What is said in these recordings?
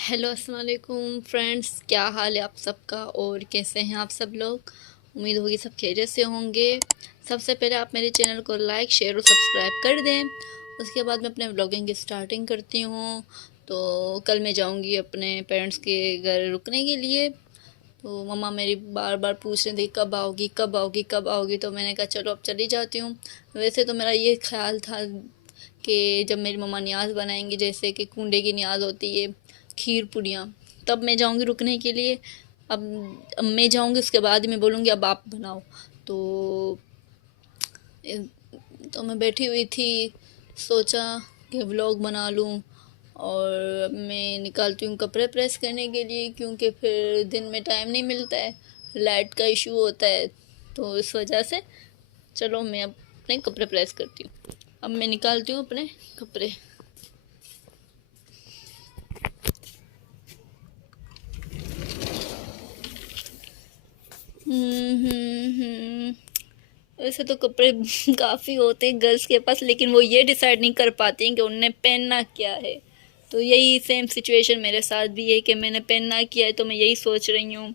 Hello अस्सलाम वालेकुम friends, क्या हाल है आप सबका और कैसे हैं आप सब लोग। उम्मीद होगी सब खैरियत से होंगे। सबसे पहले आप मेरे चैनल को लाइक शेयर और सब्सक्राइब कर दें। उसके बाद मैं अपने व्लॉगिंग की स्टार्टिंग करती हूँ। तो कल मैं जाऊँगी अपने पेरेंट्स के घर रुकने के लिए। तो मम्मा मेरी बार बार पूछ रही थी कब आओगी कब आओगी कब आओगी, तो मैंने कहा चलो अब चली जाती हूँ। वैसे तो मेरा ये ख्याल था कि जब मेरी मम्मा न्याज बनाएंगी, जैसे कि कूंडे की न्याज होती है, खीर पूड़ियाँ, तब मैं जाऊँगी रुकने के लिए। अब मैं जाऊँगी, उसके बाद ही मैं बोलूँगी अब आप बनाओ। तो तो मैं बैठी हुई थी, सोचा कि व्लॉग बना लूँ। और अब मैं निकालती हूँ कपड़े प्रेस करने के लिए, क्योंकि फिर दिन में टाइम नहीं मिलता है, लाइट का इशू होता है। तो इस वजह से चलो मैं अब अपने कपड़े प्रेस करती हूँ। अब मैं निकालती हूँ अपने कपड़े। वैसे तो कपड़े काफ़ी होते हैं गर्ल्स के पास, लेकिन वो ये डिसाइड नहीं कर पाती हैं कि उन्हें पहनना क्या है। तो यही सेम सिचुएशन मेरे साथ भी है कि मैंने पहनना क्या है। तो मैं यही सोच रही हूँ,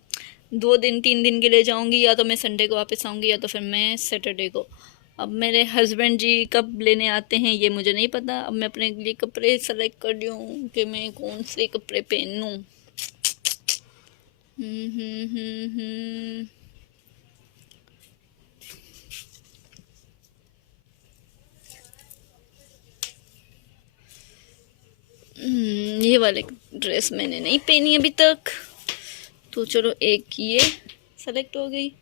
2 दिन 3 दिन के लिए जाऊँगी, या तो मैं संडे को वापस आऊँगी या तो फिर मैं सैटरडे को। अब मेरे हस्बैंड जी कब लेने आते हैं ये मुझे नहीं पता। अब मैं अपने लिए कपड़े सेलेक्ट कर रही हूँ कि मैं कौन से कपड़े पहनूँ। ये वाले ड्रेस मैंने नहीं पहनी अभी तक, तो चलो एक ये सेलेक्ट हो गई।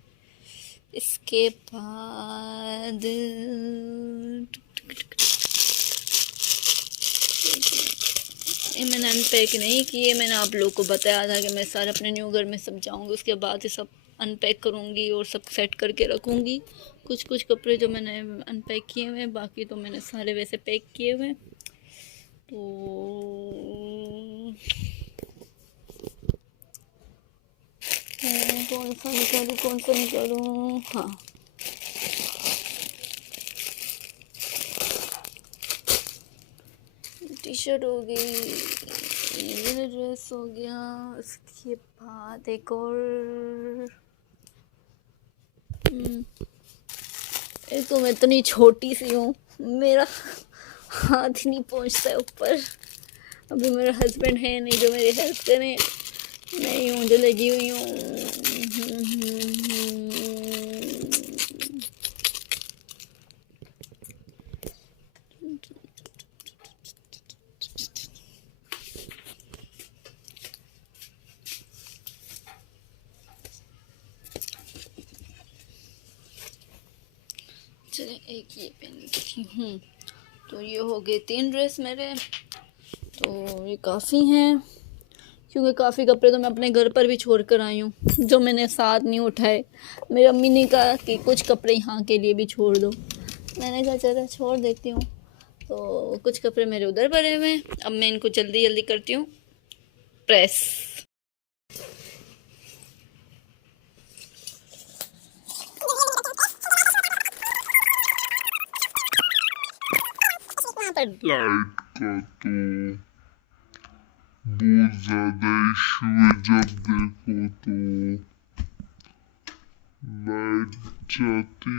इसके बाद ये मैंने अनपैक नहीं किए। मैंने आप लोगों को बताया था कि मैं सारे अपने न्यू घर में सब जाऊंगी, उसके बाद ये सब अनपैक करूंगी और सब सेट करके रखूंगी। कुछ कुछ कपड़े जो मैंने अनपैक किए हुए हैं, बाकी तो मैंने सारे वैसे पैक किए हुए हैं। तो कौन सा निकालूं कौन सा निकालूं। हाँ, टी शर्ट हो गई, ये ड्रेस हो गया। उसके बाद एक और एक तो मैं इतनी छोटी सी हूँ, मेरा हाथ ही नहीं पहुँचता है ऊपर। अभी मेरे हस्बैंड है नहीं जो मेरी हेल्प करें, मैं ही हूँ जो लगी हुई हूँ। चलिए एक ये पहनती हूँ। तो ये हो गए 3 ड्रेस मेरे। तो ये काफ़ी हैं, क्योंकि काफ़ी कपड़े तो मैं अपने घर पर भी छोड़ कर आई हूँ जो मैंने साथ नहीं उठाए। मेरी अम्मी ने कहा कि कुछ कपड़े यहाँ के लिए भी छोड़ दो। मैंने कहा चलो छोड़ देती हूँ। तो कुछ कपड़े मेरे उधर पड़े हुए हैं, अब मैं इनको जल्दी जल्दी करती हूँ प्रेस। लाइट का तो बहुत ज्यादा इशू है। जब देखो तो लाइट जाती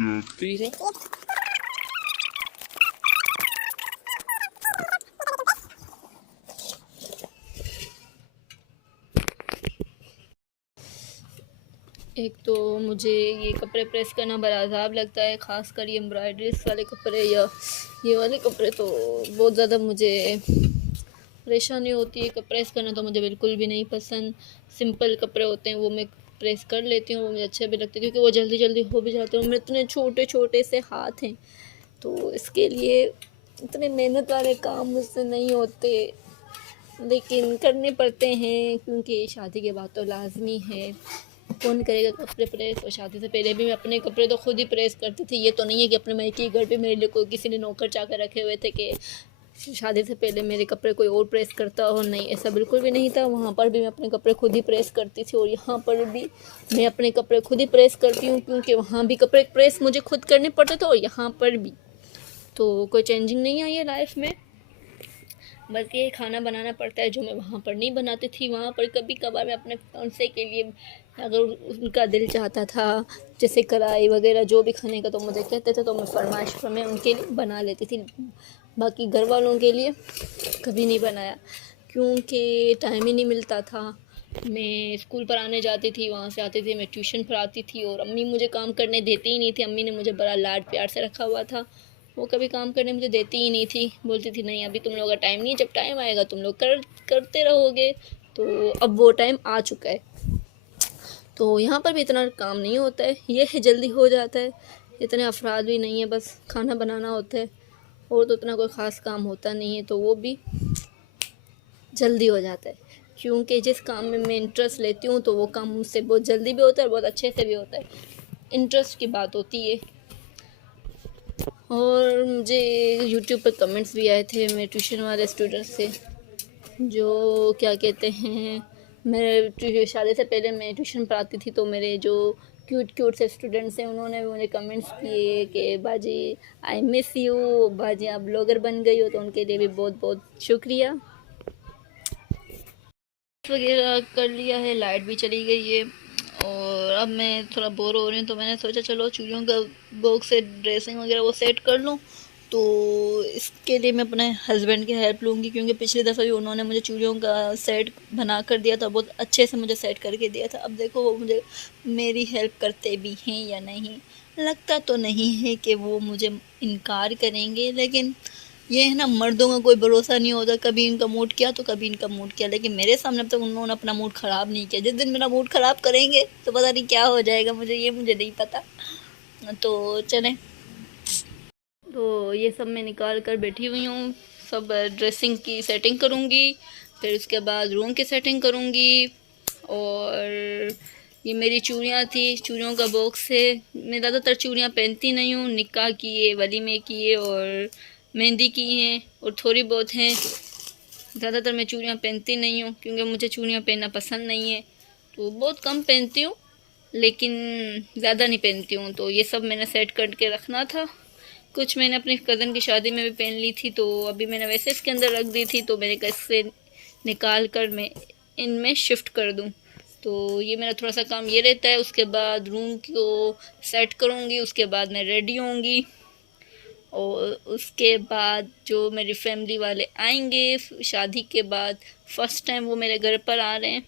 रहती है। एक तो मुझे ये कपड़े प्रेस करना बड़ा अजाब लगता है, ख़ासकर ये एम्ब्रॉयडरीज वाले कपड़े या ये वाले कपड़े तो बहुत ज़्यादा मुझे परेशानी होती है। प्रेस करना तो मुझे बिल्कुल भी नहीं पसंद। सिंपल कपड़े होते हैं वो मैं प्रेस कर लेती हूँ, वो मुझे अच्छे भी लगते हैं क्योंकि वो जल्दी जल्दी हो भी जाते हैं। और मेरे इतने छोटे छोटे से हाथ हैं, तो इसके लिए इतने मेहनत वाले काम मुझसे नहीं होते, लेकिन करने पड़ते हैं क्योंकि शादी के बाद तो लाजमी है। कौन करेगा कपड़े प्रेस। और शादी से पहले भी मैं अपने कपड़े तो खुद ही प्रेस करती थी। ये तो नहीं है कि अपने मायके घर पे मेरे लिए कोई किसी ने नौकर चाकर रखे हुए थे कि शादी से पहले मेरे कपड़े कोई और प्रेस करता हो। नहीं, ऐसा बिल्कुल भी नहीं था। वहाँ पर भी मैं अपने कपड़े खुद ही प्रेस करती थी और यहाँ पर भी मैं अपने कपड़े खुद ही प्रेस करती हूँ, क्योंकि वहाँ भी कपड़े प्रेस मुझे खुद करने पड़ते थे और यहाँ पर भी। तो कोई चेंजिंग नहीं आई है लाइफ में। बल्कि ये खाना बनाना पड़ता है जो मैं वहाँ पर नहीं बनाती थी। वहाँ पर कभी कभार मैं अपने फियांसे के लिए, अगर उनका दिल चाहता था जैसे कढ़ाई वगैरह जो भी खाने का, तो मुझे कहते थे तो मैं फरमाइश पर मैं उनके लिए बना लेती थी। बाकी घर वालों के लिए कभी नहीं बनाया, क्योंकि टाइम ही नहीं मिलता था। मैं स्कूल पर आने जाती थी, वहाँ से आती थी मैं ट्यूशन पर आती थी, और अम्मी मुझे काम करने देती ही नहीं थी। अम्मी ने मुझे बड़ा लाड प्यार से रखा हुआ था, वो कभी काम करने मुझे देती ही नहीं थी। बोलती थी नहीं अभी तुम लोगों का टाइम नहीं है, जब टाइम आएगा तुम लोग करते रहोगे। तो अब वो टाइम आ चुका है, तो यहाँ पर भी इतना काम नहीं होता है, ये है जल्दी हो जाता है। इतने अफराद भी नहीं है, बस खाना बनाना होता है, और तो इतना कोई ख़ास काम होता नहीं है, तो वो भी जल्दी हो जाता है। क्योंकि जिस काम में मैं इंटरेस्ट लेती हूँ तो वो काम मुझसे बहुत जल्दी भी होता है और बहुत अच्छे से भी होता है। इंटरेस्ट की बात होती है। और मुझे यूट्यूब पर कमेंट्स भी आए थे मेरे ट्यूशन वाले स्टूडेंट्स से, जो क्या कहते हैं, मेरे शादी से पहले मैं ट्यूशन पढ़ाती थी, तो मेरे जो क्यूट से स्टूडेंट्स हैं उन्होंने भी मुझे कमेंट्स किए कि बाजी आई मिस यू, बाजी आप ब्लॉगर बन गई हो। तो उनके लिए भी बहुत बहुत शुक्रिया। वगैरह कर लिया है, लाइट भी चली गई है, और अब मैं थोड़ा बोर हो रही हूँ, तो मैंने सोचा चलो चूड़ियों का बॉक्स से ड्रेसिंग वगैरह वो सेट कर लूँ। तो इसके लिए मैं अपने हस्बैंड की हेल्प लूँगी, क्योंकि पिछली दफ़ा भी उन्होंने मुझे चूड़ियों का सेट बना कर दिया था, बहुत अच्छे से मुझे सेट करके दिया था। अब देखो वो मुझे मेरी हेल्प करते भी हैं या नहीं। लगता तो नहीं है कि वो मुझे इनकार करेंगे, लेकिन ये है ना, मर्दों का कोई भरोसा नहीं होता, कभी इनका मूड किया तो कभी इनका मूड किया। लेकिन मेरे सामने अब तक उन्होंने अपना मूड ख़राब नहीं किया। जिस दिन मेरा मूड ख़राब करेंगे तो पता नहीं क्या हो जाएगा, मुझे नहीं पता। तो चलें, तो ये सब मैं निकाल कर बैठी हुई हूँ। सब ड्रेसिंग की सेटिंग करूँगी, फिर उसके बाद रूम की सेटिंग करूँगी। और ये मेरी चूड़ियाँ थी, चूड़ियों का बॉक्स है। मैं ज़्यादातर चूड़ियाँ पहनती नहीं हूँ, निकाह की है, वलीमे की है और मेहंदी की हैं, और थोड़ी बहुत हैं। ज़्यादातर मैं चूड़ियाँ पहनती नहीं हूँ, क्योंकि मुझे चूड़ियाँ पहनना पसंद नहीं है, तो बहुत कम पहनती हूँ, लेकिन ज़्यादा नहीं पहनती हूँ। तो ये सब मैंने सेट करके रखना था। कुछ मैंने अपनी कज़न की शादी में भी पहन ली थी, तो अभी मैंने वैसे इसके अंदर रख दी थी, तो मैंने कहा इससे निकाल कर मैं इनमें शिफ्ट कर दूँ। तो ये मेरा थोड़ा सा काम ये रहता है। उसके बाद रूम को सेट करूँगी, उसके बाद मैं रेडी होंगी, और उसके बाद जो मेरी फैमिली वाले आएंगे शादी के बाद, फर्स्ट टाइम वो मेरे घर पर आ रहे हैं।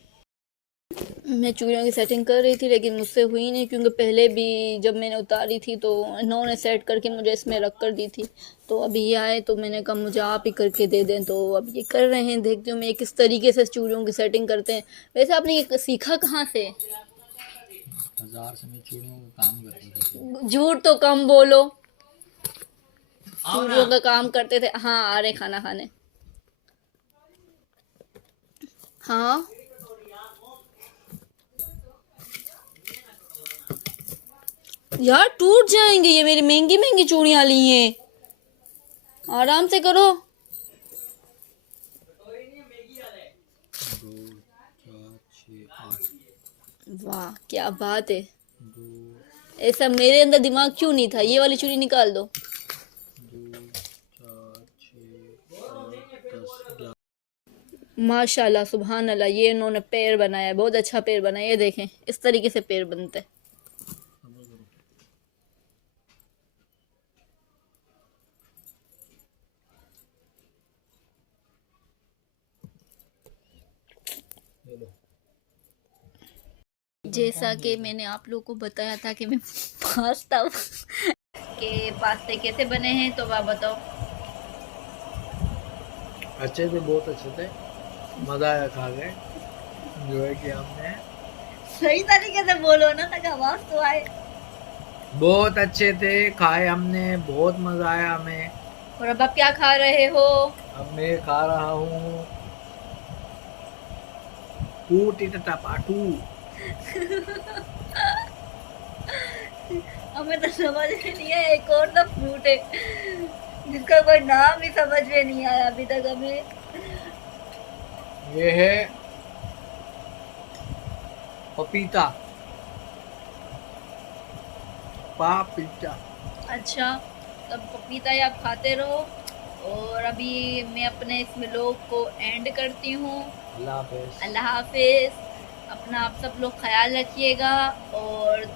मैं चूड़ियों की सेटिंग कर रही थी, लेकिन मुझसे हुई नहीं, क्योंकि पहले भी जब मैंने उतारी थी तो इन्होंने सेट करके मुझे इसमें रख कर दी थी। तो अभी ये आए तो मैंने कहा मुझे आप ही करके दे दें, तो अब ये कर रहे हैं। देखती हूँ मैं किस तरीके से चूड़ियों की सेटिंग करते हैं। वैसे आपने ये सीखा कहाँ से? बाजार से मैं चूड़ियों का काम करता था। झूठ तो कम बोलो, चूड़ियों का काम करते थे। हाँ आ रहे खाना खाने। हाँ यार टूट जाएंगे, ये मेरी महंगी महंगी चूड़ियां ली हैं, आराम से करो। 2 4 6 8 वाह क्या बात है। 2 ऐसा मेरे अंदर दिमाग क्यों नहीं था। ये वाली चूड़ी निकाल दो। 2 4 6 8 10 11। माशाल्लाह सुभान अल्लाह, ये इन्होंने पैर बनाया, बहुत अच्छा पैर बनाया। ये देखें इस तरीके से पैर बनते हैं। जैसा कि मैंने आप लोगों को बताया था कि मैं पास्ता के पास्ते कैसे बने हैं, तो आप बताओ। अच्छे थे, बहुत अच्छे थे, मज़ा आया खा के, एंजॉय किया हमने। सही तरीके से बोलो ना, तक आवाज तो आए। बहुत अच्छे थे, खाए हमने, बहुत मज़ा आया हमें। और अब आप क्या खा रहे हो? अब मैं खा रहा हूँ पूटी तथा पाटू। हमें तो समझ में नहीं है, एक और तो फ्रूट है जिसका कोई नाम ही समझ में नहीं आया अभी तक हमें। ये है पपीता, पापीता। अच्छा, तब पपीता ही आप खाते रहो, और अभी मैं अपने इस व्लॉग को एंड करती हूँ। अल्लाह हाफिज़। अल्लाह हाफिज़। अपना आप सब लोग ख्याल रखिएगा और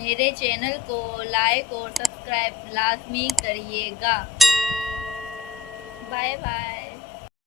मेरे चैनल को लाइक और सब्सक्राइब लाजमी करिएगा। Bye bye.